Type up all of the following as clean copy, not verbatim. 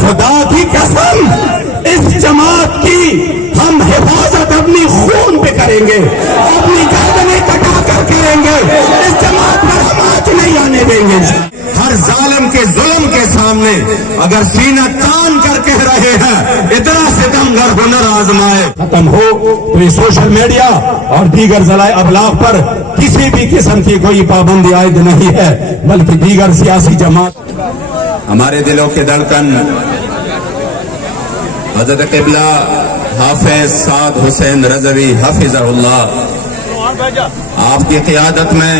خدا کی قسم اس جماعت کی ہم حفاظت اپنی خون پہ کریں گے, اپنی گردنیں کٹا کر کریں گے. اس جماعت پر ہم آنچ نہیں آنے دیں گے. ہر ظالم کے ظلم کے سامنے اگر سینہ تان کر کہہ رہے ہیں اتنا ستمگر ہنر آزمائے ختم ہو, تو یہ سوشل میڈیا اور دیگر ذرائع ابلاغ پر کسی بھی قسم کی کوئی پابندی عائد نہیں ہے, بلکہ دیگر سیاسی جماعت. ہمارے دلوں کے دھڑکن حضرت قبلہ حافظ سعد حسین رضوی حفظہ اللہ, آپ کی قیادت میں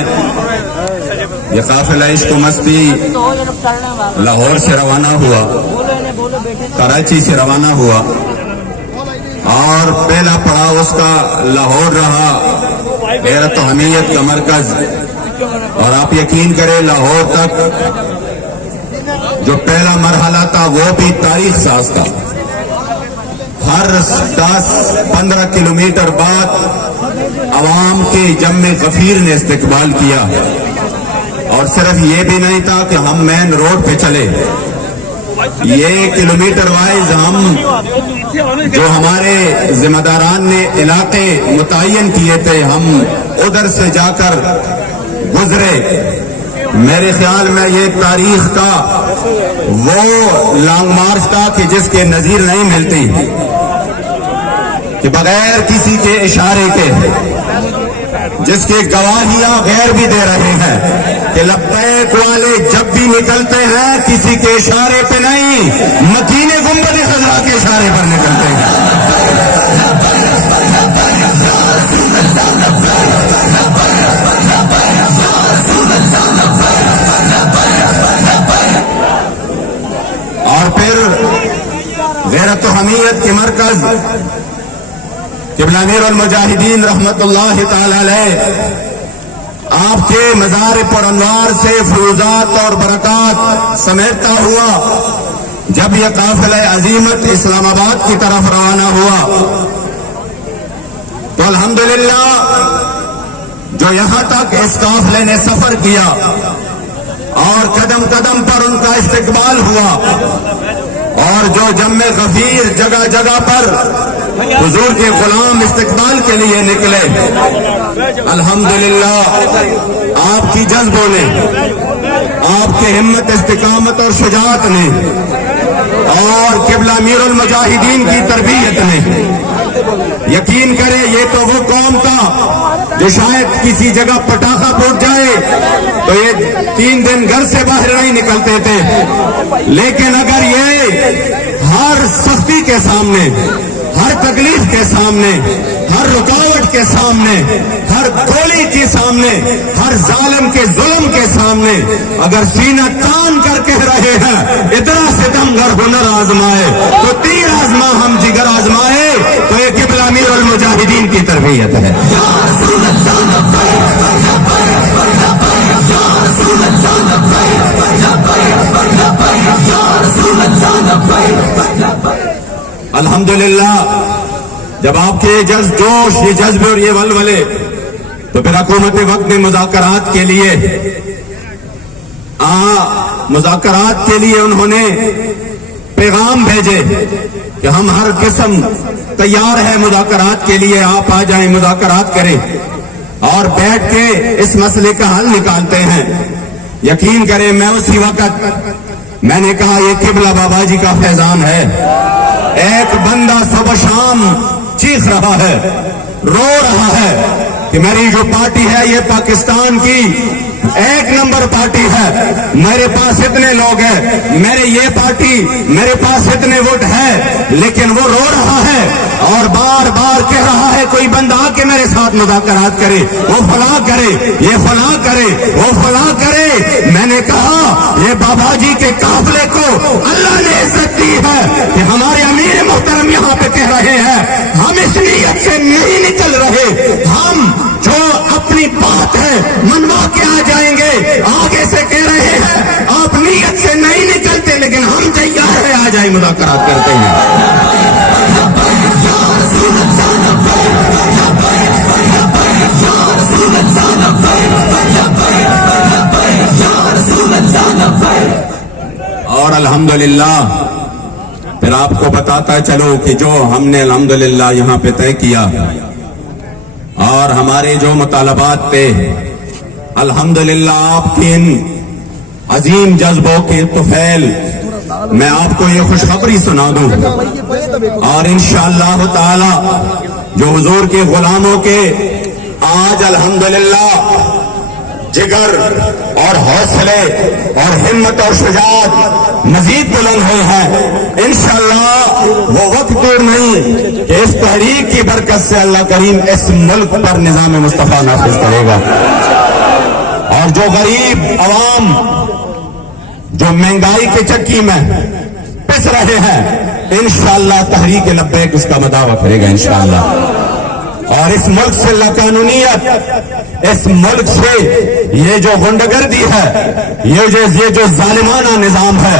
یہ قافلہ عشق و مستی لاہور سے روانہ ہوا, کراچی سے روانہ ہوا, اور پہلا پڑاؤ اس کا لاہور رہا, غیرت و حمیت کا مرکز. اور آپ یقین کریں لاہور تک جو پہلا مرحلہ تھا وہ بھی تاریخ ساز تھا. ہر 10-15 کلومیٹر بعد عوام کے جم غفیر نے استقبال کیا, اور صرف یہ بھی نہیں تھا کہ ہم مین روڈ پہ چلے, یہ کلومیٹر وائز ہم جو ہمارے ذمہ داران نے علاقے متعین کیے تھے ہم ادھر سے جا کر گزرے. میرے خیال میں یہ تاریخ کا وہ لانگ مارچ تھا کہ جس کے نظیر نہیں ملتی, کہ بغیر کسی کے اشارے کے, جس کی گواہیاں غیر بھی دے رہے ہیں کہ لبیک والے جب بھی نکلتے ہیں کسی کے اشارے پہ نہیں, مدینے گنبد خضرا کے اشارے پر نکلتے ہیں. اور پھر غیرت و حمیت کے مرکز قبلہ امیر المجاہدین رحمت اللہ تعالی علیہ, آپ کے مزار پر انوار سے فیوزات اور برکات سمیٹتا ہوا جب یہ قافلہ عظیمت اسلام آباد کی طرف روانہ ہوا, تو الحمدللہ جو یہاں تک اس قافلے نے سفر کیا اور قدم قدم پر ان کا استقبال ہوا, اور جو جم غفیر جگہ جگہ پر حضور کے غلام استقبال کے لیے نکلے, الحمدللہ آپ کی جذبوں نے, آپ کے ہمت استقامت اور شجاعت نے, اور قبلہ امیر المجاہدین کی تربیت نے, یقین کرے یہ تو وہ قوم تھا جو شاید کسی جگہ پٹاخہ پھوٹ جائے تو یہ 3 دن گھر سے باہر نہیں نکلتے تھے, لیکن اگر یہ ہر سختی کے سامنے, ہر تکلیف کے سامنے, ہر رکاوٹ کے سامنے, ہر گولی کے سامنے, ہر ظالم کے ظلم کے سامنے اگر سینہ تان کر کہہ رہے ہیں اتنا ستمگر ہنر آزمائے تو تیر آزما ہم جگر آزمائے, تو یہ قبلہ امیر المجاہدین کی تربیت ہے. الحمدللہ جب آپ کے جوش, یہ جذبے اور یہ ولولے, تو پھر حکومت وقت نے مذاکرات کے لیے انہوں نے پیغام بھیجے کہ ہم ہر قسم تیار ہے مذاکرات کے لیے, آپ آ جائیں مذاکرات کریں اور بیٹھ کے اس مسئلے کا حل نکالتے ہیں. یقین کریں میں اسی وقت میں نے کہا یہ قبلہ بابا جی کا فیضان ہے. ایک بندہ صبح شام چیخ رہا ہے, رو رہا ہے کہ میری جو پارٹی ہے یہ پاکستان کی 1 نمبر پارٹی ہے, میرے پاس اتنے لوگ ہیں, یہ پارٹی میرے پاس اتنے ووٹ ہے, لیکن وہ رو رہا ہے اور بار بار کہہ رہا ہے کوئی بندہ آ کے میرے ساتھ مذاکرات کرے, وہ فلاں کرے, یہ فلاں کرے, وہ فلاں کرے. میں نے کہا یہ بابا جی کے قافلے کو اللہ نے عزت دی ہے کہ ہمارے امیر محترم یہاں پہ کہہ رہے ہیں ہم اس نیت سے نہیں نکل رہے, ہم جو اپنی بات ہے منوا کے آ جائیں گے. آگے سے کہہ رہے ہیں آپ نیت سے نہیں نکلتے, لیکن ہم تیار ہے آ جائیں مذاکرات کرتے ہیں. اور الحمدللہ پھر آپ کو بتاتا چلو کہ جو ہم نے الحمدللہ یہاں پہ طے کیا اور ہمارے جو مطالبات تھے، الحمدللہ آپ کے ان عظیم جذبوں کے طفیل میں آپ کو یہ خوشخبری سنا دوں، اور انشاءاللہ تعالی جو حضور کے غلاموں کے آج الحمدللہ جگر اور حوصلے اور ہمت اور شجاعت مزید بلند ہوئے ہیں، انشاءاللہ وہ وقت دور نہیں کہ اس تحریک کی برکت سے اللہ کریم اس ملک پر نظام مصطفیٰ نافذ کرے گا، اور جو غریب عوام جو مہنگائی کے چکی میں پس رہے ہیں، انشاءاللہ تحریک لبیک اس کا مداوع کرے گا انشاءاللہ، اور اس ملک سے لاقانونیت، اس ملک سے یہ جو غنڈگردی ہے، یہ جو ظالمانہ نظام ہے،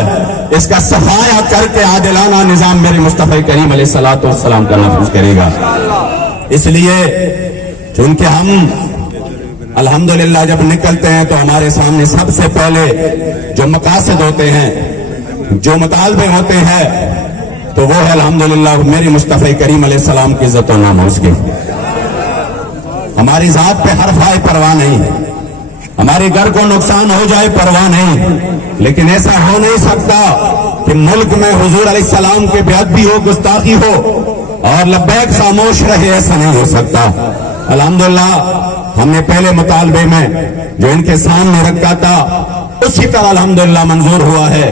اس کا صفایا کر کے عادلانہ نظام میرے مصطفی کریم علیہ الصلوۃ والسلام کا نافذ کرے گا۔ اس لیے چونکہ ہم الحمدللہ جب نکلتے ہیں تو ہمارے سامنے سب سے پہلے جو مقاصد ہوتے ہیں، جو مطالبے ہوتے ہیں، تو وہ ہے الحمدللہ میری مصطفی کریم علیہ السلام کی عزت و ناموس کی۔ ہماری ذات پہ حرف آئے پرواہ نہیں، ہمارے گھر کو نقصان ہو جائے پرواہ نہیں، لیکن ایسا ہو نہیں سکتا کہ ملک میں حضور علیہ السلام کے بے ادبی ہو، گستاخی ہو اور لبیک خاموش رہے، ایسا نہیں ہو سکتا۔ الحمدللہ ہم نے پہلے مطالبے میں جو ان کے سامنے رکھا تھا اسی طرح الحمدللہ منظور ہوا ہے۔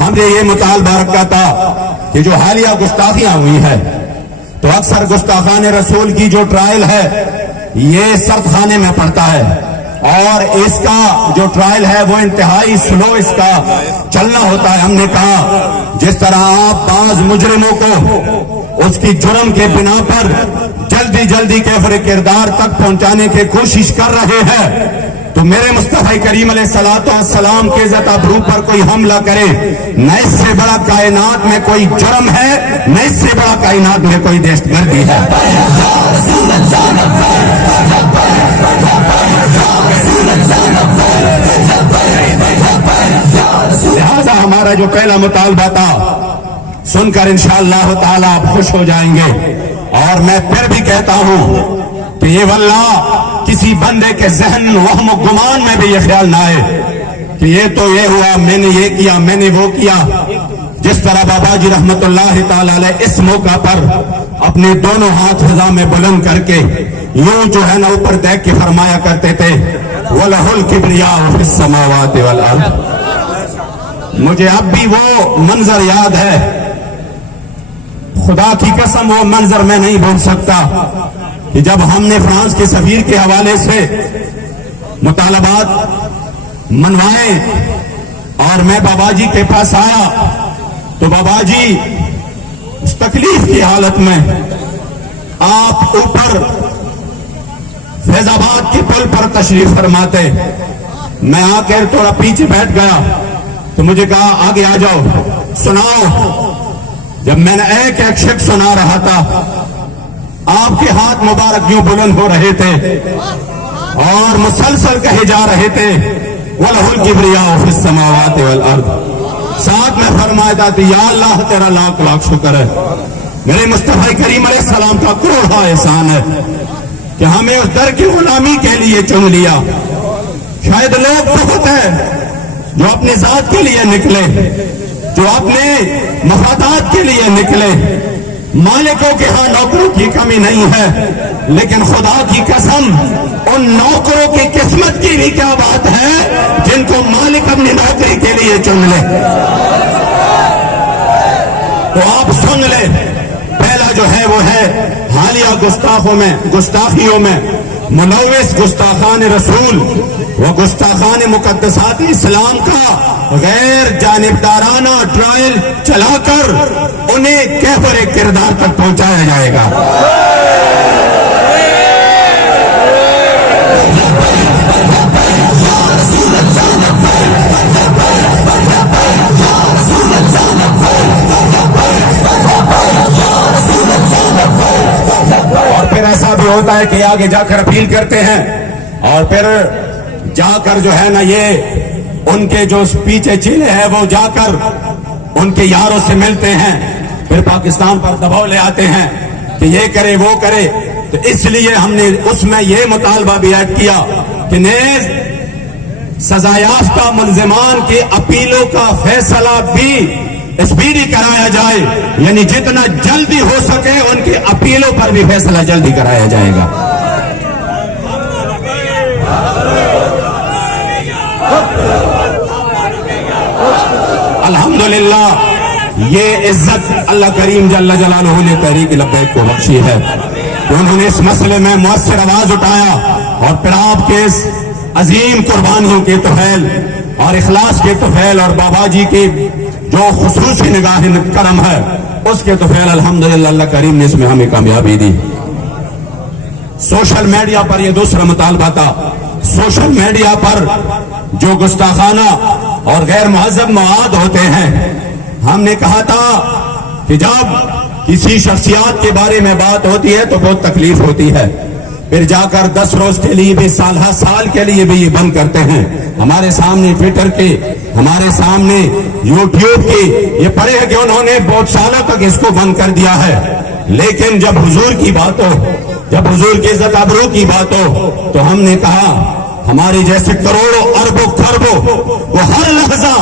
ہم نے یہ مطالبہ رکھا تھا کہ جو حالیہ گستاخیاں ہوئی ہیں، تو اکثر گستاخان رسول کی جو ٹرائل ہے یہ سرد خانے میں پڑتا ہے، اور اس کا جو ٹرائل ہے وہ انتہائی سلو اس کا چلنا ہوتا ہے۔ ہم نے کہا جس طرح آپ بعض مجرموں کو اس کی جرم کے بنا پر جلدی کیفر کردار تک پہنچانے کی کوشش کر رہے ہیں، تو میرے مصطفی کریم علیہ الصلوۃ والسلام کے عزت ابرو پر کوئی حملہ کرے، نہ اس سے بڑا کائنات میں کوئی جرم ہے، نہ اس سے بڑا کائنات میں کوئی دہشت گردی ہے۔ لہذا ہمارا جو پہلا مطالبہ تھا سن کر انشاءاللہ تعالی آپ خوش ہو جائیں گے، اور میں پھر بھی کہتا ہوں کہ یہ واللہ کسی بندے کے ذہن وہم و گمان میں بھی یہ خیال نہ آئے کہ یہ تو یہ ہوا، میں نے یہ کیا، میں نے وہ کیا۔ جس طرح بابا جی رحمت اللہ تعالی علیہ اس موقع پر اپنے دونوں ہاتھ فضا میں بلند کر کے یوں جو ہے نا اوپر دیکھ کے فرمایا کرتے تھے وَلَهُ الْكِبْرِيَاءُ فِي السَّمَاوَاتِ وَالْأَرْضِ، مجھے اب بھی وہ منظر یاد ہے، خدا کی قسم وہ منظر میں نہیں بھول سکتا کہ جب ہم نے فرانس کے سفیر کے حوالے سے مطالبات منوائے اور میں بابا جی کے پاس آیا تو بابا جی اس تکلیف کی حالت میں آپ اوپر فیض آباد کے پل پر تشریف فرماتے، میں آ کر تھوڑا پیچھے بیٹھ گیا تو مجھے کہا آگے آ جاؤ سناؤ۔ جب میں نے ایک ایک شک سنا رہا تھا، آپ کے ہاتھ مبارک یوں بلند ہو رہے تھے اور مسلسل کہے جا رہے تھے وَلَهُ الْكِبْرِيَاءُ فِي السَّمَاوَاتِ وَالْأَرْضِ، ساتھ میں فرمایا تھا یا اللہ تیرا لاکھ لاکھ شکر ہے، میرے مصطفی کریم علیہ السلام کا کروڑا احسان ہے کہ ہمیں اس در کی غلامی کے لیے چن لیا۔ شاید لوگ بہت ہیں جو اپنی ذات کے لیے نکلے، جو اپنے مفادات کے لیے نکلے، مالکوں کے ہاں نوکروں کی کمی نہیں ہے، لیکن خدا کی قسم ان نوکروں کی قسمت کی بھی کیا بات ہے جن کو مالک اپنی نوکری کے لیے چن لے۔ تو آپ سن لے، پہلا جو ہے وہ ہے حالیہ گستاخیوں میں ملوث گستاخان رسول و گستاخان مقدسات اسلام کا غیر جانبدارانہ ٹرائل چلا کر انہیں کیفر کردار تک پہنچایا جائے گا۔ اور پھر ایسا بھی ہوتا ہے کہ آگے جا کر اپیل کرتے ہیں اور پھر جا کر جو ہے نا یہ ان کے جو پیچھے چیلے ہیں وہ جا کر ان کے یاروں سے ملتے ہیں، پھر پاکستان پر دباؤ لے آتے ہیں کہ یہ کرے وہ کرے. تو اس لیے ہم نے اس میں یہ مطالبہ بھی ایڈ کیا کہ نیز سزا یافتہ ملزمان کی اپیلوں کا فیصلہ بھی اسپیڈی کرایا جائے، یعنی جتنا جلدی ہو سکے ان کی اپیلوں پر بھی فیصلہ جلدی کرایا جائے گا. الحمدللہ یہ عزت اللہ کریم جل جلالہ نے تحریک لبیک کو بخشی ہے کہ انہوں نے اس مسئلے میں مؤثر آواز اٹھایا، اور پھر آپ کے اس عظیم قربانیوں کے طفیل اور اخلاص کے طفیل اور بابا جی کی جو خصوصی نگاہ کرم ہے اس کے طفیل الحمدللہ اللہ کریم نے اس میں ہمیں کامیابی دی. سوشل میڈیا پر یہ دوسرا مطالبہ تھا. سوشل میڈیا پر جو گستاخانہ اور غیر مہذب مواد ہوتے ہیں، ہم نے کہا تھا کہ جب کسی شخصیات کے بارے میں بات ہوتی ہے تو بہت تکلیف ہوتی ہے، پھر جا کر 10 روز کے لیے بھی سال کے لیے بھی یہ بند کرتے ہیں. ہمارے سامنے ٹویٹر کے، ہمارے سامنے یوٹیوب کی یہ پڑے ہیں کہ انہوں نے بہت سالوں تک اس کو بند کر دیا ہے. لیکن جب حضور کی بات ہو، جب حضور کی عزت آبرو کی بات ہو، تو ہم نے کہا ہماری جیسے کروڑوں اربوں خربوں وہ ہر لحظہ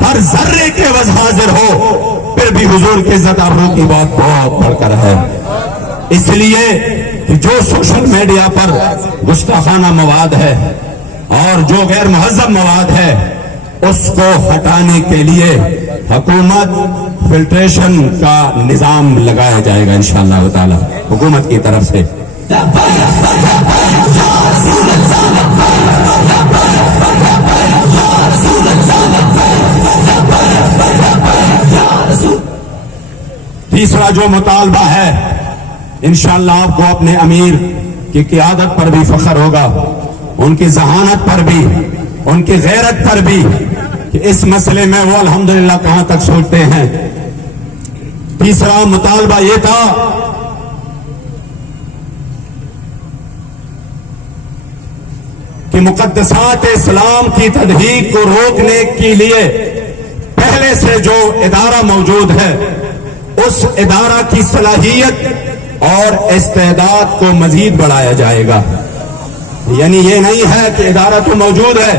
ہر ذرے کے عوض حاضر ہو، پھر بھی حضور کی عزت آبرو کی بات بہت بڑھ کر ہے. اس لیے کہ جو سوشل میڈیا پر گستاخانہ مواد ہے اور جو غیر مہذب مواد ہے اس کو ہٹانے کے لیے حکومت فلٹریشن کا نظام لگایا جائے گا انشاءاللہ تعالی حکومت کی طرف سے. تیسرا جو مطالبہ ہے، انشاءاللہ آپ کو اپنے امیر کی قیادت پر بھی فخر ہوگا، ان کی ذہانت پر بھی، ان کی غیرت پر بھی، کہ اس مسئلے میں وہ الحمدللہ کہاں تک سوچتے ہیں. تیسرا مطالبہ یہ تھا کہ مقدسات اسلام کی تدہیق کو روکنے کے لیے پہلے سے جو ادارہ موجود ہے اس ادارہ کی صلاحیت اور استعداد کو مزید بڑھایا جائے گا. یعنی یہ نہیں ہے کہ ادارہ تو موجود ہے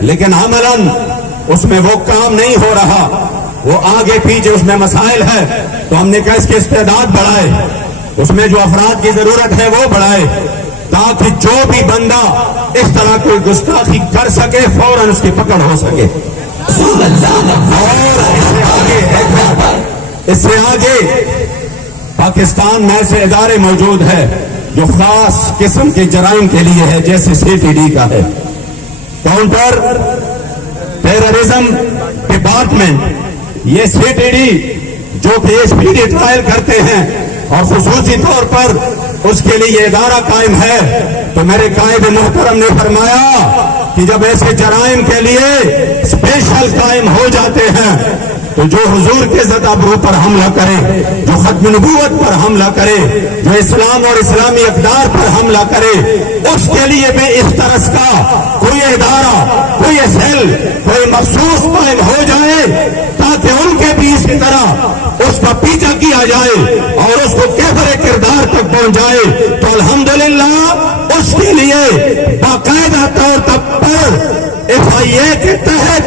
لیکن عملاً اس میں وہ کام نہیں ہو رہا، وہ آگے پیچھے اس میں مسائل ہے، تو ہم نے کہا اس کی استعداد بڑھائے، اس میں جو افراد کی ضرورت ہے وہ بڑھائے، تاکہ جو بھی بندہ اس طرح کوئی گستاخی کر سکے فوراً اس کی پکڑ ہو سکے. اور اس سے آگے پاکستان میں ایسے ادارے موجود ہیں جو خاص قسم کے جرائم کے لیے ہے، جیسے CTD کا ہے، کاؤنٹر ٹیررزم ڈپارٹمنٹ. یہ CTD جو کہ اسپیڈی ٹرائل کرتے ہیں اور خصوصی طور پر اس کے لیے یہ ادارہ قائم ہے. تو میرے قائد محترم نے فرمایا کہ جب ایسے جرائم کے لیے اسپیشل قائم ہو جاتے ہیں تو جو حضور کے عزت آبرو پر حملہ کرے، جو ختم نبوت پر حملہ کرے، جو اسلام اور اسلامی اقدار پر حملہ کرے، اس کے لیے بھی اس طرح کا کوئی ادارہ، کوئی سیل، کوئی مخصوص قائم ہو جائے تاکہ ان کے بھی اسی طرح اس کا پیچھا کیا جائے اور اس کو کیفر کردار تک پہنچ جائے. تو الحمدللہ اس کے لیے باقاعدہ طور پر FIA کے تحت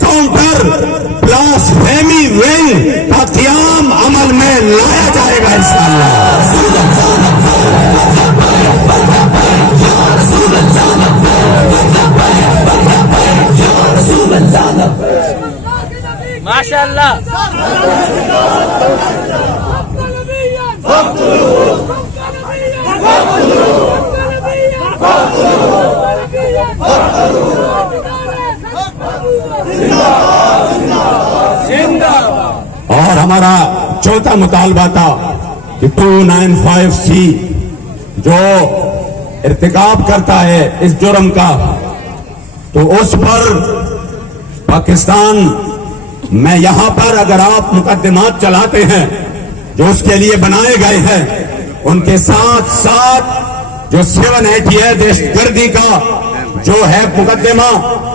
کاؤنٹر پلاس فیمی ونگ کا قیام عمل میں لایا جائے گا انشاءاللہ. ماشاءاللہ. اور ہمارا چوتھا مطالبہ تھا کہ 295C جو ارتکاب کرتا ہے اس جرم کا، تو اس پر پاکستان میں یہاں پر اگر آپ مقدمات چلاتے ہیں جو اس کے لیے بنائے گئے ہیں، ان کے ساتھ ساتھ جو 788 دہشت گردی کا جو ہے مقدمہ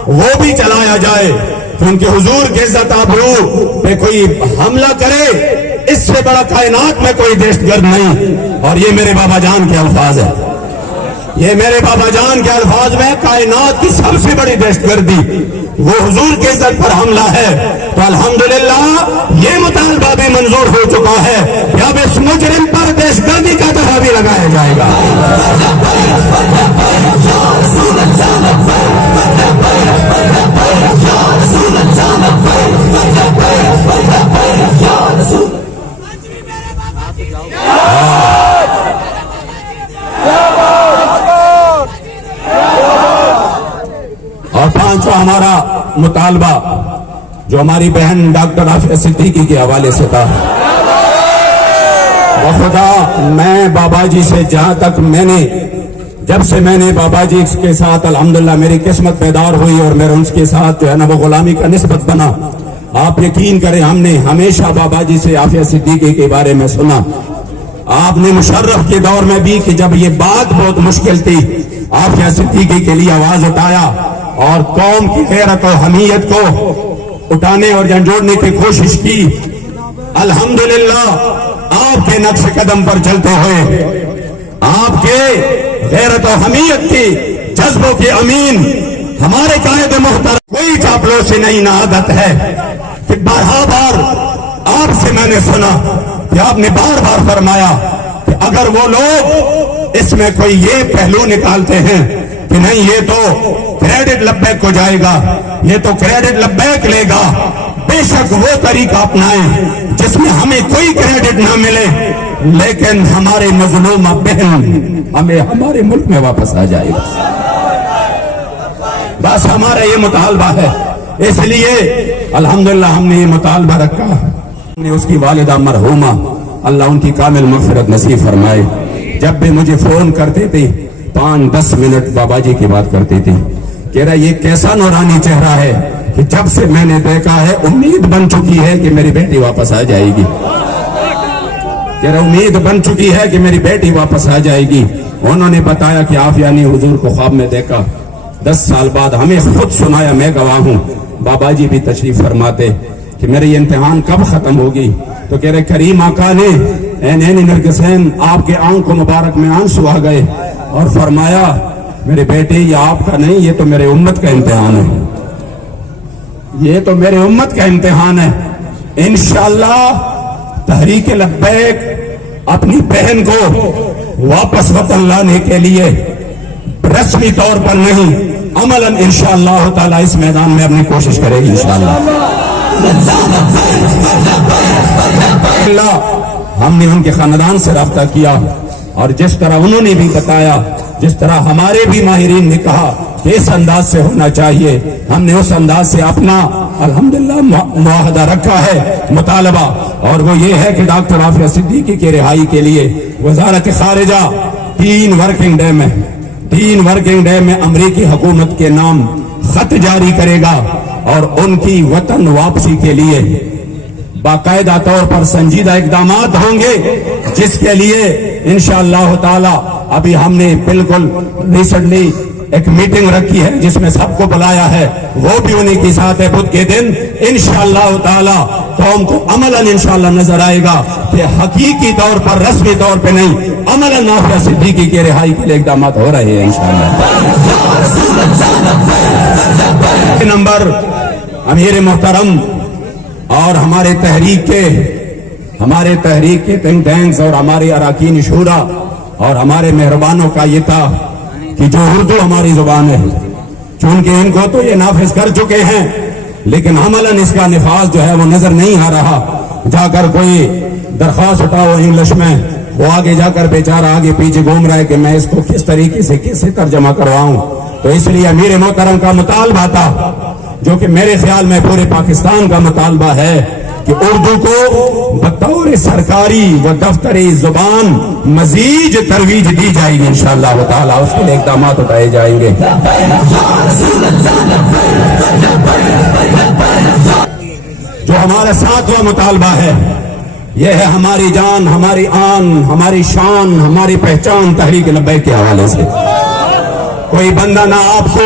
وہ بھی چلایا جائے کہ ان کے حضور کے عزت آبرو پہ کوئی حملہ کرے، اس سے بڑا کائنات میں کوئی دہشت گرد نہیں۔ اور یہ میرے بابا جان کے الفاظ ہیں، یہ میرے بابا جان کے الفاظ میں کائنات کی سب سے بڑی دہشت گردی وہ حضور کے عزت پر حملہ ہے۔ تو الحمدللہ یہ مطالبہ بھی منظور ہو چکا ہے کہ اب اس مجرم پر دہشت گردی کا طرح بھی لگایا جائے گا۔ اور پانچواں ہمارا مطالبہ جو ہماری بہن ڈاکٹر عافیہ صدیقی کے حوالے سے تھا، بخدا میں بابا جی سے جہاں تک جب سے میں نے بابا جی کے ساتھ الحمدللہ میری قسمت بیدار ہوئی اور میرا ان کے ساتھ جو ہے نا وہ غلامی کا نسبت بنا، آپ یقین کریں ہم نے ہمیشہ بابا جی سے عافیہ صدیقی کے بارے میں سنا۔ آپ نے مشرف کے دور میں بھی کہ جب یہ بات بہت مشکل تھی، عافیہ صدیقی کے لیے آواز اٹھایا اور قوم کی غیرت و حمیت کو اٹھانے اور جھنجھوڑنے کی کوشش کی۔ الحمدللہ آپ کے نقش قدم پر چلتے ہوئے، آپ کے غیرت و حمیت کی جذبوں کے امین ہمارے قائد محترم کوئی چاپلوسی نہیں نہ عادت ہے کہ بار آپ سے میں نے سنا کہ آپ نے بار بار فرمایا کہ اگر وہ لوگ اس میں کوئی یہ پہلو نکالتے ہیں کہ نہیں یہ تو کریڈٹ لبیک کو جائے گا، یہ تو کریڈٹ لبیک لے گا، بے شک وہ طریقہ اپنائیں جس میں ہمیں کوئی کریڈٹ نہ ملے لیکن ہمارے مظلومہ بہن ہمیں ہمارے ملک میں واپس آ جائے گا۔ بس ہمارا یہ مطالبہ ہے، اس لیے الحمدللہ ہم نے یہ مطالبہ رکھا۔ ہم نے اس کی والدہ مرحومہ اللہ ان کی کامل مغفرت نصیب فرمائے، جب بھی مجھے فون کرتے تھے 5-10 منٹ بابا جی کی بات کرتے تھے، کہہ رہا یہ کیسا نورانی چہرہ ہے کہ جب سے میں نے دیکھا ہے امید بن چکی ہے کہ میری بیٹی واپس آ جائے گی، کہہ رہا امید بن چکی ہے کہ میری بیٹی واپس آ جائے گی۔ انہوں نے بتایا کہ عافیہ نے حضور کو خواب میں دیکھا، 10 سال بعد ہمیں خود سنایا، میں گواہ ہوں، بابا جی بھی تشریف فرماتے کہ میرے یہ امتحان کب ختم ہوگی، تو کہہ رہے کریم آقا نے عینین نرگسین آپ کے آنکھوں مبارک میں آنسو آ گئے اور فرمایا میرے بیٹے یہ آپ کا نہیں، یہ تو میرے امت کا امتحان ہے، یہ تو میرے امت کا امتحان ہے۔ انشاءاللہ تحریک لبیک اپنی بہن کو واپس وطن لانے کے لیے رسمی طور پر نہیں عملاً انشاءاللہ تعالی اس میدان میں اپنی کوشش کرے گی انشاءاللہ۔ ہم نے ان کے خاندان سے رابطہ کیا اور جس طرح انہوں نے بھی بتایا، جس طرح ہمارے بھی ماہرین نے کہا کہ اس انداز سے ہونا چاہیے، ہم نے اس انداز سے اپنا الحمدللہ معاہدہ رکھا ہے، مطالبہ، اور وہ یہ ہے کہ ڈاکٹر عافیہ صدیقی کی رہائی کے لیے وزارت خارجہ 3 ورکنگ ڈے میں امریکی حکومت کے نام خط جاری کرے گا اور ان کی وطن واپسی کے لیے باقاعدہ طور پر سنجیدہ اقدامات ہوں گے، جس کے لیے انشاءاللہ تعالی ابھی ہم نے بالکل ریسنٹلی ایک میٹنگ رکھی ہے جس میں سب کو بلایا ہے، وہ بھی انہیں کی ساتھ ہے بدھ کے دن انشاءاللہ تعالی قوم کو عملاً انشاءاللہ نظر آئے گا کہ حقیقی طور پر رسمی طور پہ نہیں عملاً عافیہ صدیقی کی رہائی کے لیے اقدامات ہو رہے ہیں انشاءاللہ۔ نمبر امیر محترم اور ہمارے تحریک کے تھنک ٹینکس اور ہمارے اراکین شورا اور ہمارے مہربانوں کا یہ تھا کہ جو اردو ہماری زبان ہے، چونکہ ان کو تو یہ نافذ کر چکے ہیں لیکن عملاً اس کا نفاذ جو ہے وہ نظر نہیں آ رہا، جا کر کوئی درخواست اٹھاؤ انگلش میں، وہ آگے جا کر بیچارہ آگے پیچھے گھوم رہا ہے کہ میں اس کو کس طریقے سے کیسے ترجمہ کرواؤں۔ تو اس لیے امیر محترم کا مطالبہ تھا، جو کہ میرے خیال میں پورے پاکستان کا مطالبہ ہے، کہ اردو کو بطور سرکاری و دفتری زبان مزید ترویج دی جائے گی انشاءاللہ تعالی، اس کے لیے اقدامات اٹھائے جائیں گے۔ جو ہمارا 7واں مطالبہ ہے، یہ ہے ہماری جان، ہماری آن، ہماری شان، ہماری پہچان تحریک لبیک کے حوالے سے۔ کوئی بندہ نہ آپ کو،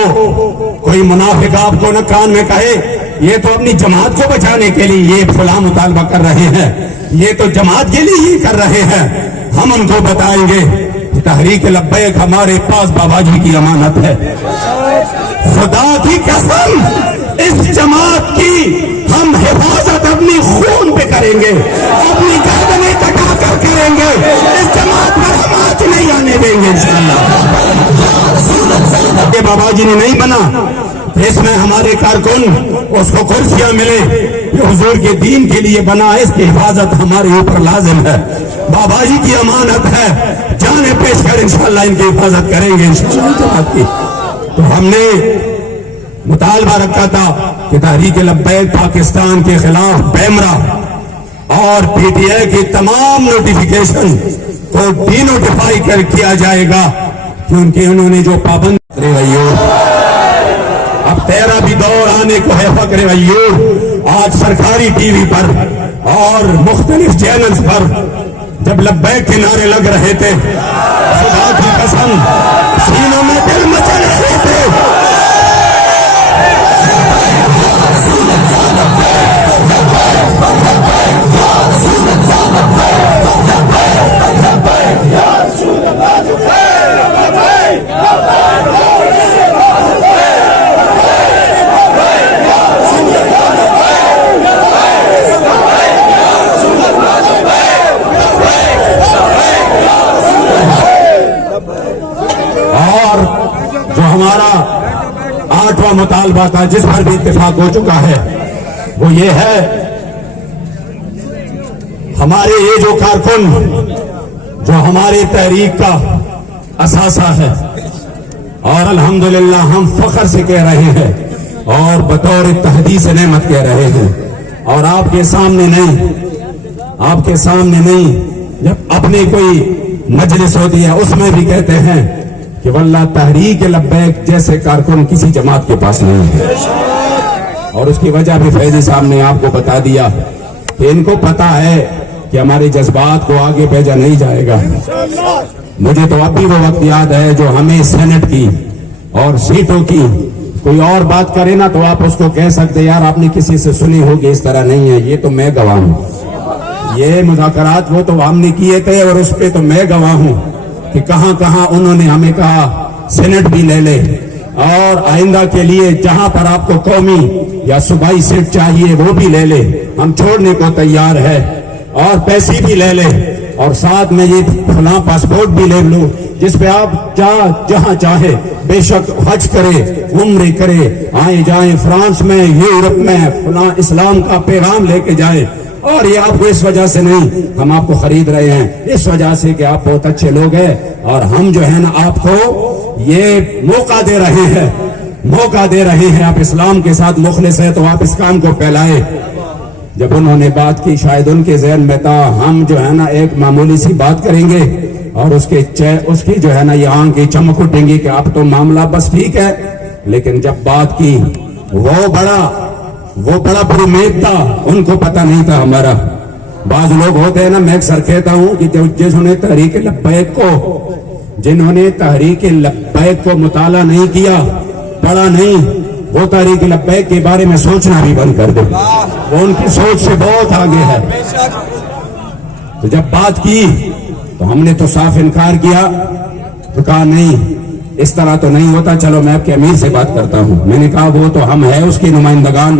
کوئی منافق آپ کو نہ کان میں کہے یہ تو اپنی جماعت کو بچانے کے لیے یہ فلاں مطالبہ کر رہے ہیں، یہ تو جماعت کے لیے یہ کر رہے ہیں۔ ہم ان کو بتائیں گے کہ تحریک لبیک ہمارے پاس بابا جی کی امانت ہے۔ خدا کی قسم اس جماعت کی ہم حفاظت اپنی خون پہ کریں گے، اپنی گردنیں کٹا کر کریں گے۔ اس جماعت پر ہم آنچ نہیں آنے دیں گے انشاءاللہ۔ یہ بابا جی نے نہیں بنا، اس میں ہمارے کارکن اس کو کرسیاں ملے، یہ حضور کے دین کے لیے بنا، اس کی حفاظت ہمارے اوپر لازم ہے۔ بابا جی کی امانت ہے، جانیں پیش کر انشاءاللہ ان کی حفاظت کریں گے انشاءاللہ جماعت کی۔ تو ہم نے مطالبہ رکھا تھا کہ تحریک لبیک پاکستان کے خلاف پیمرا اور پی ٹی آئی کی تمام نوٹیفیکیشن کو ڈی نوٹیفائی کر کیا جائے گا، کیونکہ انہوں نے جو پابند اب تیرا بھی دور آنے کو ہے فقر ایوب۔ آج سرکاری ٹی وی پر اور مختلف چینلز پر جب لبیک کے نعرے لگ رہے تھے، خدا کی قسم سینوں میں دل مچل رہے تھے۔ اور جو ہمارا 8واں مطالبہ تھا جس پر بھی اتفاق ہو چکا ہے وہ یہ ہے، ہمارے یہ جو کارکن جو ہماری تحریک کا اثاثہ ہے، اور الحمدللہ ہم فخر سے کہہ رہے ہیں اور بطور تحدیث نعمت کہہ رہے ہیں، اور آپ کے سامنے نہیں، جب اپنی کوئی مجلس ہوتی ہے اس میں بھی کہتے ہیں کہ واللہ تحریک لبیک جیسے کارکن کسی جماعت کے پاس نہیں ہے۔ اور اس کی وجہ بھی فیضی صاحب نے آپ کو بتا دیا کہ ان کو پتا ہے کہ ہمارے جذبات کو آگے بھیجا نہیں جائے گا۔ مجھے تو اب بھی وہ وقت یاد ہے جو ہمیں سینٹ کی اور سیٹوں کی کوئی اور بات کرے نا تو آپ اس کو کہہ سکتے یار آپ نے کسی سے سنی ہوگی، اس طرح نہیں ہے، یہ تو میں گواہ ہوں۔ یہ مذاکرات وہ تو ہم نے کیے تھے اور اس پہ تو میں گواہ ہوں کہ کہاں کہاں انہوں نے ہمیں کہا سینٹ بھی لے لے، اور آئندہ کے لیے جہاں پر آپ کو قومی یا صوبائی سیٹ چاہیے وہ بھی لے لے، ہم چھوڑنے کو تیار ہے، اور پیسے بھی لے لے، اور ساتھ میں یہ فلاں پاسپورٹ بھی لے لو جس پہ آپ جہاں چاہے بے شک حج کرے، عمرے کرے، آئے جائیں فرانس میں، یورپ میں، فلاں اسلام کا پیغام لے کے جائے۔ اور یہ آپ کو اس وجہ سے نہیں، ہم آپ کو خرید رہے ہیں اس وجہ سے کہ آپ بہت اچھے لوگ ہیں، اور ہم جو ہے نا آپ کو یہ موقع دے رہے ہیں، آپ اسلام کے ساتھ مخلص ہیں تو آپ اس کام کو پھیلائیں۔ جب انہوں نے بات کی شاید ان کے ذہن میں تھا ہم جو ہے نا ایک معمولی سی بات کریں گے اور اس کی جو ہے نا یہ آنکھیں چمک اٹھیں گی کہ اب تو معاملہ بس ٹھیک ہے، لیکن جب بات کی وہ بڑا پرامید تھا، ان کو پتہ نہیں تھا ہمارا۔ بعض لوگ ہوتے ہیں نا، میں اکثر کہتا ہوں کہ جنہوں نے تحریک لبیک کو مطالعہ نہیں کیا، پڑھا نہیں، وہ تحریک لبیک کے بارے میں سوچنا بھی بند کر دے، وہ ان کی سوچ سے بہت آگے ہے۔ تو جب بات کی تو ہم نے تو صاف انکار کیا، تو کہا نہیں اس طرح تو نہیں ہوتا، چلو میں آپ کے امیر سے بات کرتا ہوں۔ میں نے کہا وہ تو ہم ہیں اس کے نمائندگان،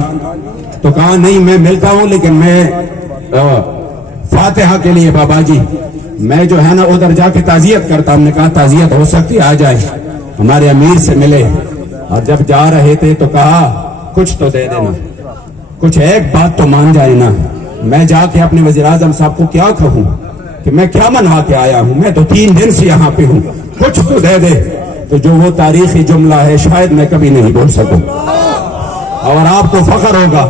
تو کہا نہیں میں ملتا ہوں لیکن میں فاتحہ کے لیے بابا جی میں جو ہے نا ادھر جا کے تعزیت کرتا۔ ہم نے کہا تعزیت ہو سکتی آ جائے، ہمارے امیر سے ملے، اور جب جا رہے تھے تو کہا کچھ تو دے دینا، کچھ ایک بات تو مان جائے نا۔ میں جا کے اپنے وزیر اعظم صاحب کو کیا کہوں کہ میں کیا منوا کے آیا ہوں، میں تو 3 دن سے یہاں پہ ہوں، کچھ تو دے دے۔ تو جو وہ تاریخی جملہ ہے شاید میں کبھی نہیں بول سکوں، اور آپ کو فخر ہوگا۔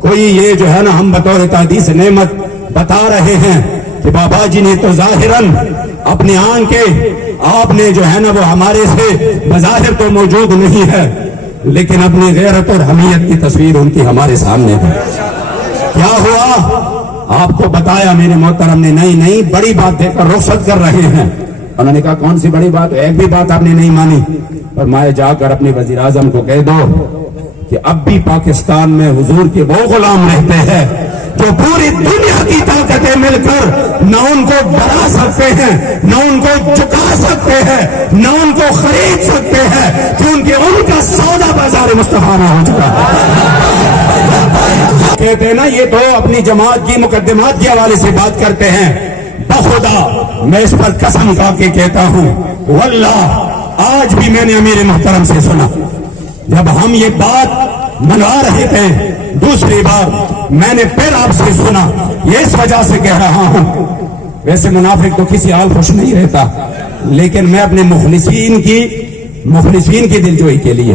کوئی یہ جو ہے نا ہم بطور تحدیث نعمت بتا رہے ہیں کہ بابا جی نے تو ظاہراً اپنی آنکھیں آپ نے جو ہے نا وہ ہمارے سے بظاہر تو موجود نہیں ہے، لیکن اپنی غیرت اور حمیت کی تصویر ان کی ہمارے سامنے ہے۔ کیا ہوا آپ کو بتایا میرے محترم نے، نہیں بڑی بات دے کر رخصت کر رہے ہیں۔ انہوں نے کہا کون سی بڑی بات؟ ایک بھی بات آپ نے نہیں مانی۔ اور میں جا کر اپنے وزیر اعظم کو کہہ دو کہ اب بھی پاکستان میں حضور کے وہ غلام رہتے ہیں جو پوری دنیا کی طاقتیں مل کر نہ ان کو ڈرا سکتے ہیں، نہ ان کو جھکا سکتے ہیں، نہ ان کو خرید سکتے ہیں، کیونکہ ان کا سودا بازار مصطفیٰ میں ہو چکا ہے۔ کہتے ہیں نا یہ تو اپنی جماعت کی مقدمات کے حوالے سے بات کرتے ہیں، بخدا میں اس پر قسم کھا کے کہتا ہوں واللہ آج بھی میں نے امیر محترم سے سنا جب ہم یہ بات منوا رہے تھے، دوسری بار میں نے پھر آپ سے سنا، یہ اس وجہ سے کہہ رہا ہوں، ویسے منافق تو کسی حال خوش نہیں رہتا، لیکن میں اپنے مخلصین کی دلجوئی کے لیے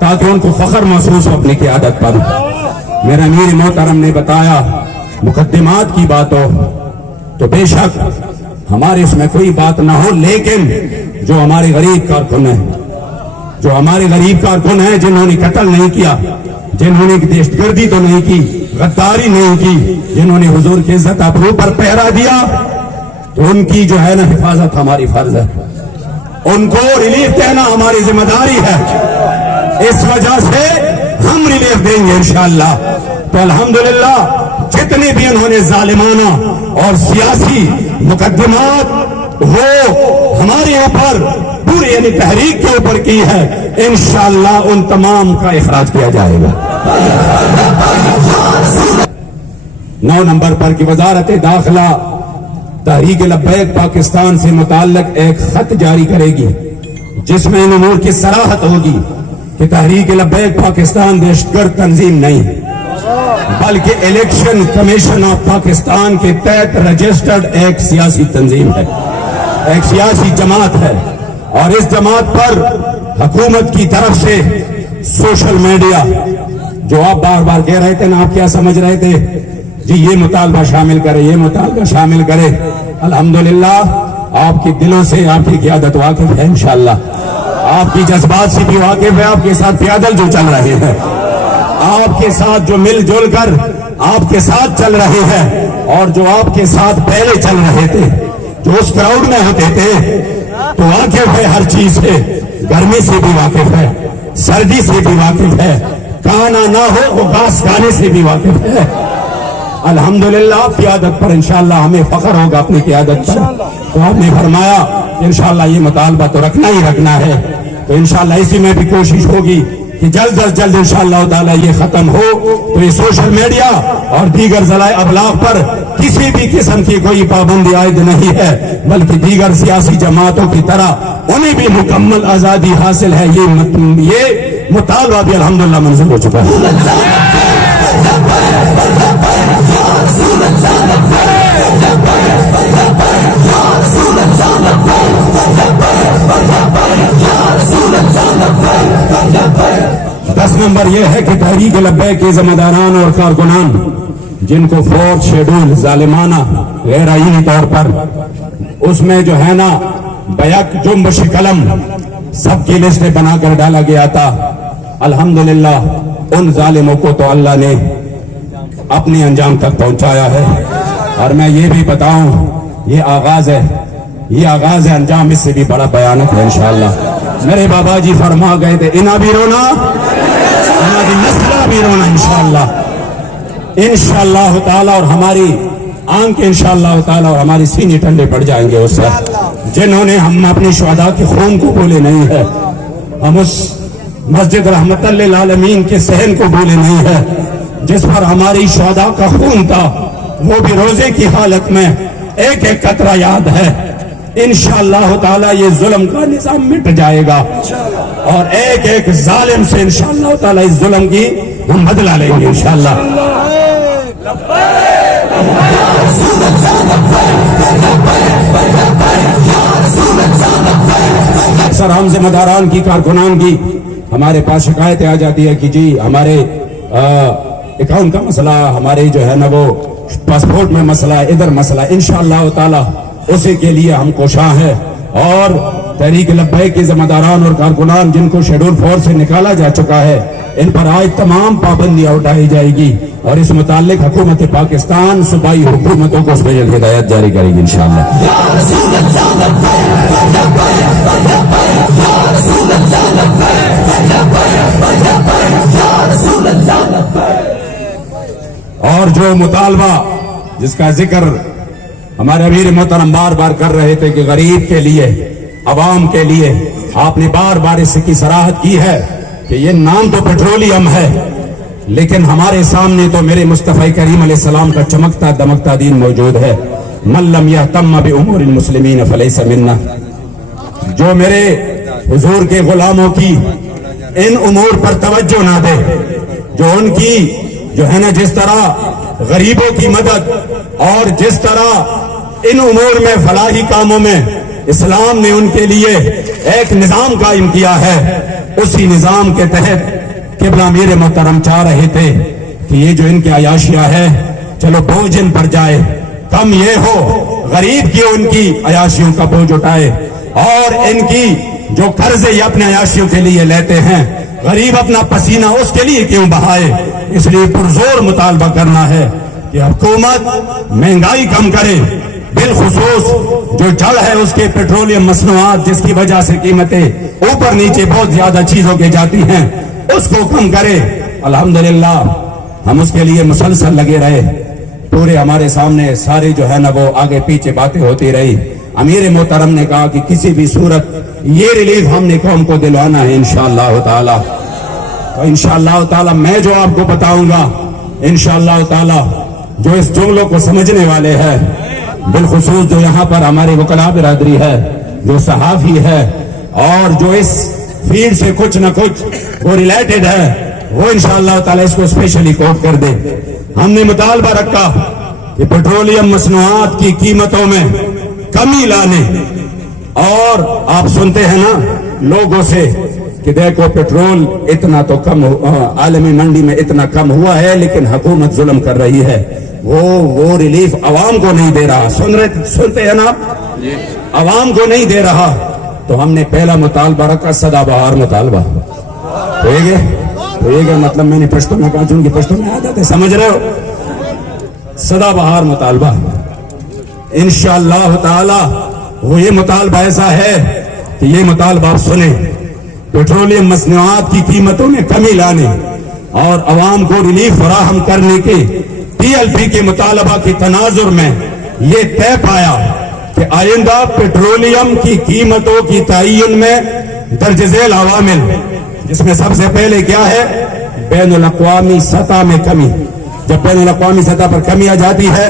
تاکہ ان کو فخر محسوس ہو اپنی قیادت پر، میرا امیر محترم نے بتایا مقدمات کی بات ہو تو بے شک ہمارے اس میں کوئی بات نہ ہو، لیکن جو ہمارے غریب کارکن ہیں جنہوں نے قتل نہیں کیا، جنہوں نے دہشت گردی تو نہیں کی، غداری نہیں کی، جنہوں نے حضور کی عزت ابرو پر پہرا دیا، تو ان کی جو ہے نا حفاظت ہماری فرض ہے، ان کو ریلیف دینا ہماری ذمہ داری ہے، اس وجہ سے ہم ریلیف دیں گے انشاءاللہ۔ تو الحمدللہ جتنے بھی انہوں نے ظالمانہ اور سیاسی مقدمات وہ ہمارے اوپر پورے یعنی تحریک کے اوپر کی ہے، انشاءاللہ ان تمام کا اخراج کیا جائے گا۔ 9 نمبر پر کی وزارت داخلہ تحریک لبیک پاکستان سے متعلق ایک خط جاری کرے گی جس میں ان امور کی صراحت ہوگی کہ تحریک لبیک پاکستان دہشت گرد تنظیم نہیں بلکہ الیکشن کمیشن آف پاکستان کے تحت رجسٹرڈ ایک سیاسی تنظیم ہے، ایک سیاسی جماعت ہے، اور اس جماعت پر حکومت کی طرف سے سوشل میڈیا جو آپ بار بار کہہ رہے تھے نا، آپ کیا سمجھ رہے تھے جی یہ مطالبہ شامل کرے، یہ مطالبہ شامل کرے، الحمدللہ آپ کے دلوں سے آپ کی قیادت واقف ہے، انشاءاللہ آپ کی جذبات سے بھی واقف ہے، آپ کے ساتھ پیادل جو چل رہے ہیں، آپ کے ساتھ جو مل جل کر آپ کے ساتھ چل رہے ہیں، اور جو آپ کے ساتھ پہلے چل رہے تھے، جو اس کراؤڈ میں ہوتے تھے، تو واقف ہے ہر چیز سے، گرمی سے بھی واقف ہے، سردی سے بھی واقف ہے، کھانا نہ ہو وہ گھاس کھانے سے بھی واقف ہے۔ الحمدللہ قیادت پر انشاءاللہ ہمیں فخر ہوگا اپنی قیادت پر، تو آپ نے فرمایا انشاءاللہ یہ مطالبہ تو رکھنا ہی رکھنا ہے، تو انشاءاللہ اسی میں بھی کوشش ہوگی کہ جلد از جلد انشاءاللہ تعالی یہ ختم ہو، تو یہ سوشل میڈیا اور دیگر ذرائع ابلاغ پر کسی بھی قسم کی کوئی پابندی عائد نہیں ہے، بلکہ دیگر سیاسی جماعتوں کی طرح انہیں بھی مکمل آزادی حاصل ہے، یہ مطالبہ بھی الحمدللہ منظور ہو چکا ہے۔ دس نمبر یہ ہے کہ تحریک لبیک کے ذمہ داران اور کارکنان جن کو فورتھ شیڈول ظالمانہ غیر آئینی طور پر اس میں جو ہے نا بیک جنبش قلم سب کی لسٹ بنا کر ڈالا گیا تھا، الحمدللہ ان ظالموں کو تو اللہ نے اپنے انجام تک پہنچایا ہے، اور میں یہ بھی بتاؤں یہ آغاز ہے، انجام اس سے بھی بڑا بیانت ہے انشاءاللہ۔ میرے بابا جی فرما گئے تھے انہاں بھی رونا، انہاں دی نسلہ بھی رونا انشاءاللہ تعالی، اور ہماری آنکھ انشاءاللہ تعالی اور ہماری سینے ٹھنڈے پڑ جائیں گے اس وقت جنہوں نے ہم اپنے شہداء کے خون کو بھولے نہیں ہے، ہم اس مسجد رحمت للعالمین کے صحن کو بھولے نہیں ہے جس پر ہماری شہداء کا خون تھا، وہ بھی روزے کی حالت میں ایک ایک قطرہ یاد ہے۔ انشاءاللہ تعالی یہ ظلم کا نظام مٹ جائے گا، اور ایک ایک ظالم سے انشاءاللہ تعالی اس ظلم کی ہم بدلہ لیں گے انشاءاللہ۔ اکثر ہم ذمہ داران کی کارکنان کی ہمارے پاس شکایتیں آ جاتی ہے کہ جی ہمارے اکاؤنٹ کا مسئلہ، ہمارے جو ہے نا وہ پاسپورٹ میں مسئلہ، ادھر مسئلہ، انشاءاللہ تعالی اسی کے لیے ہم کوشاں ہیں، اور تحریک لبیک کے ذمہ داران اور کارکنان جن کو شیڈول 4 سے نکالا جا چکا ہے ان پر آج تمام پابندیاں اٹھائی جائے گی، اور اس متعلق حکومت پاکستان صوبائی حکومتوں کو اس میں جلد ہدایت جاری کرے گی انشاءاللہ۔ اور جو مطالبہ جس کا ذکر ہمارے امیر محترم بار بار کر رہے تھے کہ غریب کے لیے، عوام کے لیے، آپ نے بار بار اس کی صراحت کی ہے کہ یہ نام تو پیٹرولیم ہے، لیکن ہمارے سامنے تو میرے مصطفی کریم علیہ السلام کا چمکتا دمکتا دین موجود ہے۔ من لم یہتم بامور المسلمین فلیس منا، جو میرے حضور کے غلاموں کی ان امور پر توجہ نہ دے، جو ان کی جو ہے نا جس طرح غریبوں کی مدد اور جس طرح ان امور میں فلاحی کاموں میں اسلام نے ان کے لیے ایک نظام قائم کیا ہے، اسی نظام کے تحت قبلہ امیر محترم چاہ رہے تھے کہ یہ جو ان کی عیاشیاں ہے چلو بوجھ ان پر جائے، کم یہ ہو غریب کی ان کی عیاشیوں کا بوجھ اٹھائے، اور ان کی جو قرض یہ اپنے عیاشیوں کے لیے لیتے ہیں، غریب اپنا پسینہ اس کے لیے کیوں بہائے؟ اس لیے پرزور مطالبہ کرنا ہے کہ حکومت مہنگائی کم کرے، بالخصوص جو جڑ ہے اس کے پیٹرولیم مصنوعات جس کی وجہ سے قیمتیں اوپر نیچے بہت زیادہ چیزوں کی جاتی ہیں، اس کو کم کرے۔ الحمدللہ ہم اس کے لیے مسلسل لگے رہے، پورے ہمارے سامنے سارے جو ہے نا وہ آگے پیچھے باتیں ہوتی رہی۔ امیر محترم نے کہا کہ کسی بھی صورت یہ ریلیف ہم نے قوم کو دلوانا ہے انشاءاللہ تعالی۔ تو انشاءاللہ تعالی میں جو آپ کو بتاؤں گا، انشاءاللہ تعالی جو اس جملوں کو سمجھنے والے ہیں، بالخصوص جو یہاں پر ہمارے وکلاء برادری ہے، جو صحافی ہے اور جو اس فیلڈ سے کچھ نہ کچھ وہ ریلیٹڈ ہے، وہ انشاءاللہ تعالی اس کو اسپیشلی کوٹ کر دے۔ ہم نے مطالبہ رکھا کہ پیٹرولیم مصنوعات کی قیمتوں میں کمی لانے، اور آپ سنتے ہیں نا لوگوں سے کہ دیکھو پیٹرول اتنا تو کم عالمی منڈی میں اتنا کم ہوا ہے لیکن حکومت ظلم کر رہی ہے، وہ ریلیف عوام کو نہیں دے رہا۔ سنتے ہیں نا، عوام کو نہیں دے رہا۔ تو ہم نے پہلا مطالبہ رکھا سدا بہار مطالبہ، مطلب میں نے پشتو میں کہا، چونکہ پشتو میں آتا تھے، سمجھ رہے ہو، سدا بہار مطالبہ۔ انشاءاللہ تعالی وہ یہ مطالبہ ایسا ہے کہ یہ مطالبہ آپ سنیں، پیٹرولیم مصنوعات کی قیمتوں میں کمی لانے اور عوام کو ریلیف فراہم کرنے کے ٹی ایل پی کے مطالبہ کی تناظر میں یہ طے پایا کہ آئندہ پیٹرولیم کی قیمتوں کی تعین میں درج ذیل عوامل، جس میں سب سے پہلے کیا ہے، بین الاقوامی سطح میں کمی۔ جب بین الاقوامی سطح پر کمی آ جاتی ہے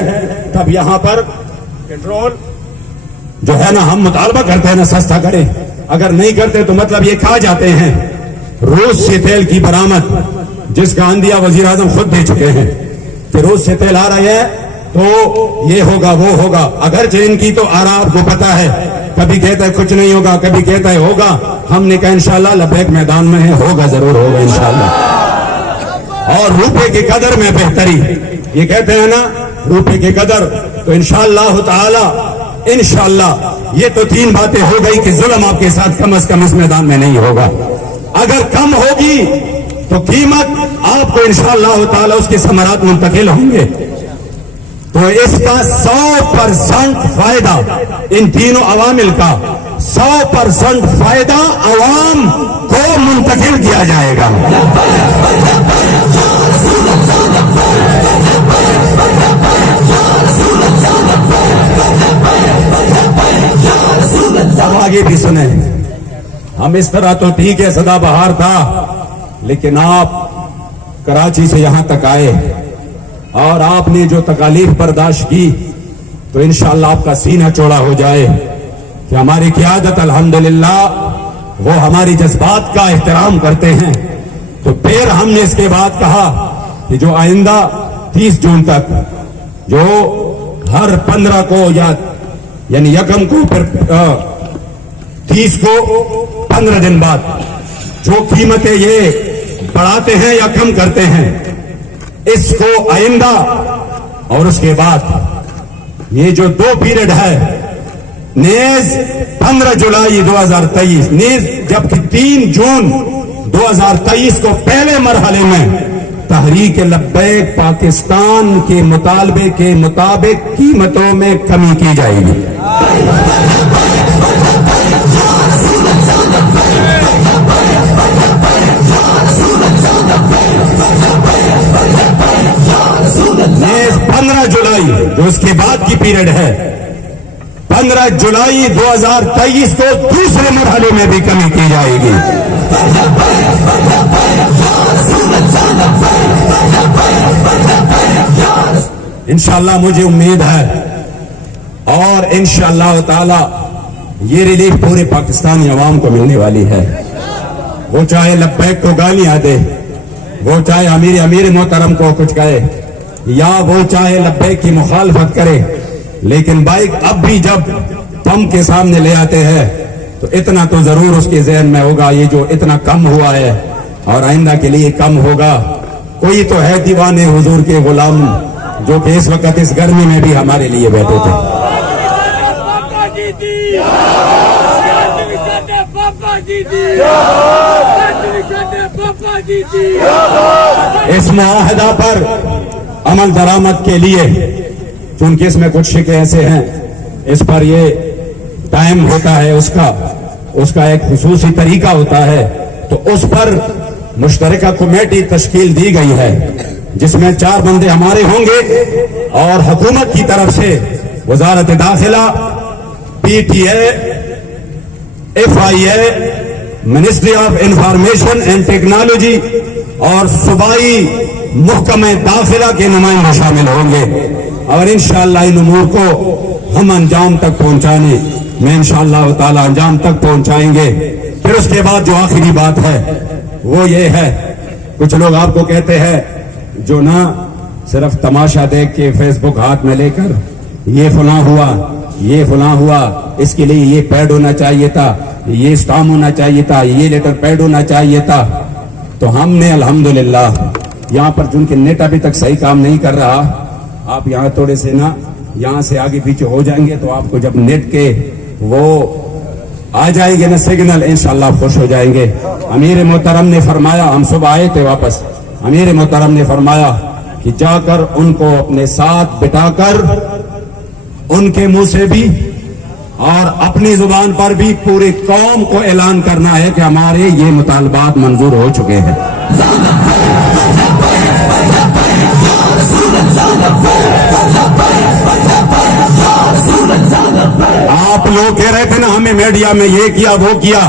تب یہاں پر پیٹرول جو ہے نا ہم مطالبہ کرتے ہیں نا سستا کرے، اگر نہیں کرتے تو مطلب یہ کھا جاتے ہیں۔ روس سے تیل کی برآمد جس کا اندیا وزیر اعظم خود دے چکے ہیں کہ روس سے تیل آ رہا ہے تو یہ ہوگا وہ ہوگا، اگرچہ ان کی تو آرا آپ کو پتا ہے، کبھی کہتا ہے کچھ نہیں ہوگا، کبھی کہتا ہے ہوگا۔ ہم نے کہا انشاءاللہ لبیک میدان میں ہے، ہوگا ضرور ہوگا انشاءاللہ۔ اور روپے کی قدر میں بہتری، یہ کہتے ہیں نا روپے کی قدر، تو انشاءاللہ تعالی انشاءاللہ یہ تو تین باتیں ہو گئی کہ ظلم آپ کے ساتھ کم از کم اس میدان میں نہیں ہوگا۔ اگر کم ہوگی تو قیمت آپ کو انشاءاللہ تعالی اس کے ثمرات منتقل ہوں گے۔ تو اس کا 100% فائدہ ان تینوں عوامل کا 100% فائدہ عوام کو منتقل کیا جائے گا۔ اب آگے بھی سنیں، ہم اس طرح تو ٹھیک ہے سدا بہار تھا، لیکن آپ کراچی سے یہاں تک آئے اور آپ نے جو تکالیف برداشت کی، تو انشاءاللہ آپ کا سینہ چوڑا ہو جائے کہ ہماری قیادت الحمدللہ وہ ہماری جذبات کا احترام کرتے ہیں۔ تو پھر ہم نے اس کے بعد کہا کہ جو آئندہ 30 جون تک، جو ہر 15 کو یعنی یکم کو پھر 30 کو 15 دن بعد جو قیمتیں یہ بڑھاتے ہیں یا کم کرتے ہیں، اس کو آئندہ اور اس کے بعد یہ جو 2 پیریڈ ہے، نیز 15 جولائی 2023 نیز جبکہ 3 جون 2023 کو پہلے مرحلے میں تحریک لبیک پاکستان کے مطالبے کے مطابق قیمتوں میں کمی کی جائے گی۔ یہ 15 جولائی جو اس کے بعد کی پیریڈ ہے، 15 جولائی 2023 کو دوسرے مرحلے میں بھی کمی کی جائے گی. انشاءاللہ مجھے امید ہے اور انشاءاللہ تعالی یہ ریلیف پورے پاکستانی عوام کو ملنے والی ہے. وہ چاہے لبیک کو گالیاں دے، وہ چاہے امیر محترم کو کچھ کہے، یا وہ چاہے لبیک کی مخالفت کرے، لیکن بائک اب بھی جب پمپ کے سامنے لے آتے ہیں تو اتنا تو ضرور اس کے ذہن میں ہوگا یہ جو اتنا کم ہوا ہے اور آئندہ کے لیے کم ہوگا. کوئی تو ہے دیوانے حضور کے غلام جو کہ اس وقت اس گرمی میں بھی ہمارے لیے بیٹھے تھے. اس معاہدہ پر عمل درآمد کے لیے چونکہ اس میں کچھ شکیں ایسے ہیں، اس پر یہ ٹائم ہوتا ہے، اس کا ایک خصوصی طریقہ ہوتا ہے، تو اس پر مشترکہ کمیٹی تشکیل دی گئی ہے جس میں 4 بندے ہمارے ہوں گے اور حکومت کی طرف سے وزارت داخلہ، P T A, F I A, ministry of information and technology اور صوبائی محکمہ داخلہ کے نمائندے شامل ہوں گے، اور انشاءاللہ ان امور کو ہم انجام تک پہنچانے میں انشاءاللہ تعالی انجام تک پہنچائیں گے. پھر اس کے بعد جو آخری بات ہے وہ یہ ہے، کچھ لوگ آپ کو کہتے ہیں جو نہ صرف تماشا دیکھ کے فیس بک ہاتھ میں لے کر یہ فلاں ہوا، یہ فلاں ہوا، اس کے لیے یہ پیڈ ہونا چاہیے تھا، یہ اسٹام ہونا چاہیے تھا، یہ لیٹر پیڈ ہونا چاہیے تھا. تو ہم نے الحمدللہ یہاں پر چونکہ نیٹ ابھی تک صحیح کام نہیں کر رہا، آپ یہاں تھوڑے سے نا یہاں سے آگے پیچھے ہو جائیں گے تو آپ کو جب نیٹ کے وہ آ جائیں گے نا سگنل، انشاءاللہ خوش ہو جائیں گے. امیر محترم نے فرمایا، ہم صبح آئے تھے واپس، امیر محترم نے فرمایا کہ جا کر ان کو اپنے ساتھ بٹھا کر ان کے منہ سے بھی اور اپنی زبان پر بھی پوری قوم کو اعلان کرنا ہے کہ ہمارے یہ مطالبات منظور ہو چکے ہیں. آپ لوگ کہہ رہے تھے نا ہمیں میڈیا میں یہ کیا وہ کیا،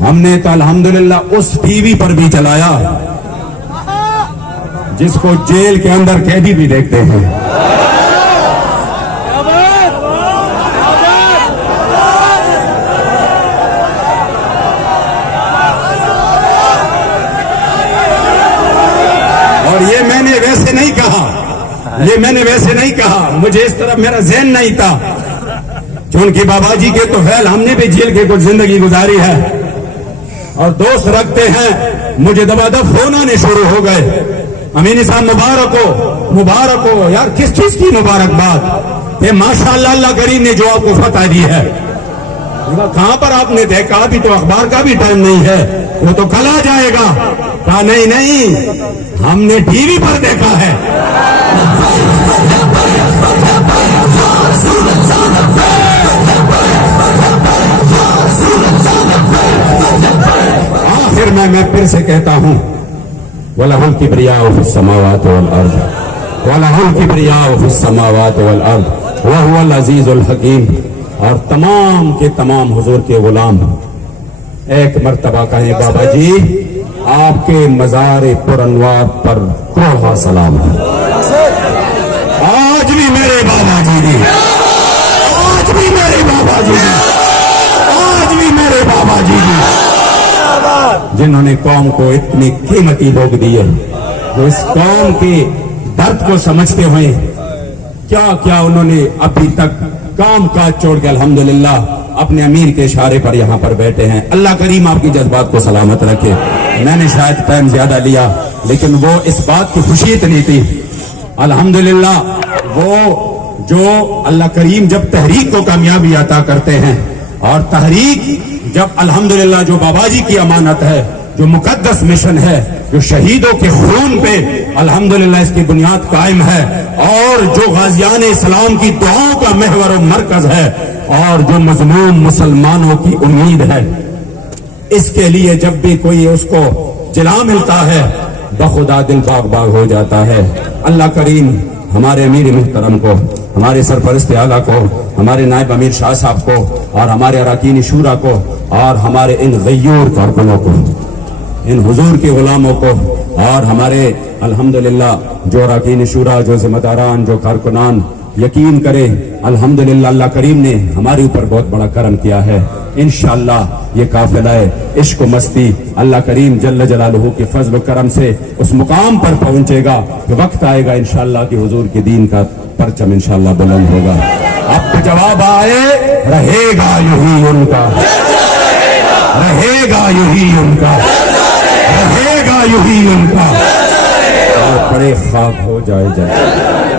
ہم نے تو الحمدللہ اس ٹی وی پر بھی چلایا جس کو جیل کے اندر قیدی بھی دیکھتے ہیں. اور یہ میں نے ویسے نہیں کہا، مجھے اس طرف میرا ذہن نہیں تھا، چونکہ بابا جی کے تو فعل ہم نے بھی جیل کے کچھ زندگی گزاری ہے اور دوست رکھتے ہیں. مجھے دبادب فون آنے شروع ہو گئے، امین صاحب مبارک ہو یار. کس چیز کی مبارکباد کہ ماشاءاللہ اللہ کریم نے جو آپ کو فتح دی ہے. کہاں پر آپ نے دیکھا؟ ابھی تو اخبار کا بھی ٹائم نہیں ہے، وہ تو کل آ جائے گا. کہا نہیں ہم نے ٹی وی پر دیکھا ہے. آخر میں پھر سے کہتا ہوں، وَلَهُ الْكِبْرِيَاءُ فِي السَّمَاوَاتِ وَالْأَرْضِ وَلَهُ الْكِبْرِيَاءُ فِي السَّمَاوَاتِ وَالْأَرْضِ وَهُوَ الْعَزِيزُ الْحَكِيمُ. اور تمام کے تمام حضور کے غلام ایک مرتبہ کہیں بابا جی آپ کے مزار پرانوار پر کروڑا سلام ہے. آج بھی میرے بابا جی نے، آج بھی میرے بابا جی نے، آج بھی میرے بابا جی نے، جنہوں نے قوم کو اتنی قیمتی لوگ دیے، جو اس قوم کے درد کو سمجھتے ہوئے کیا کیا انہوں نے ابھی تک کام کاج چھوڑ کے الحمدللہ اپنے امیر کے اشارے پر یہاں پر بیٹھے ہیں. اللہ کریم آپ کی جذبات کو سلامت رکھے. میں نے شاید ٹائم زیادہ لیا لیکن وہ اس بات کی خوشی اتنی تھی الحمدللہ. وہ جو اللہ کریم جب تحریک کو کامیابی عطا کرتے ہیں اور تحریک جب الحمدللہ جو بابا جی کی امانت ہے، جو مقدس مشن ہے، جو شہیدوں کے خون پہ الحمدللہ اس کی بنیاد قائم ہے اور جو غازیان اسلام کی دعاؤں کا محور و مرکز ہے اور جو مظلوم مسلمانوں کی امید ہے، اس کے لیے جب بھی کوئی اس کو جلا ملتا ہے بخدا دل باغ باغ ہو جاتا ہے۔ اللہ کریم ہمارے امیر محترم کو، ہمارے سرپرست اعلیٰ کو، ہمارے نائب امیر شاہ صاحب کو، اور ہمارے اراکین شورا کو، اور ہمارے ان غیور کارکنوں کو، ان حضور کے غلاموں کو، اور ہمارے الحمدللہ جو اراکین شورا، جو ذمہ داران، جو کارکنان، یقین کرے الحمدللہ اللہ کریم نے ہمارے اوپر بہت بڑا کرم کیا ہے۔ انشاءاللہ یہ قافلہ عشق و مستی اللہ کریم جل جلالہ کے فضل و کرم سے اس مقام پر پہنچے گا کہ وقت آئے گا انشاءاللہ کہ حضور کے دین کا پرچم انشاءاللہ بلند ہوگا۔ اب تو جواب آئے، رہے گا یہی ان کا، رہے گا یہی ان کا، رہے گا یہی ان کا، اور پڑے خاک ہو جائے جائے۔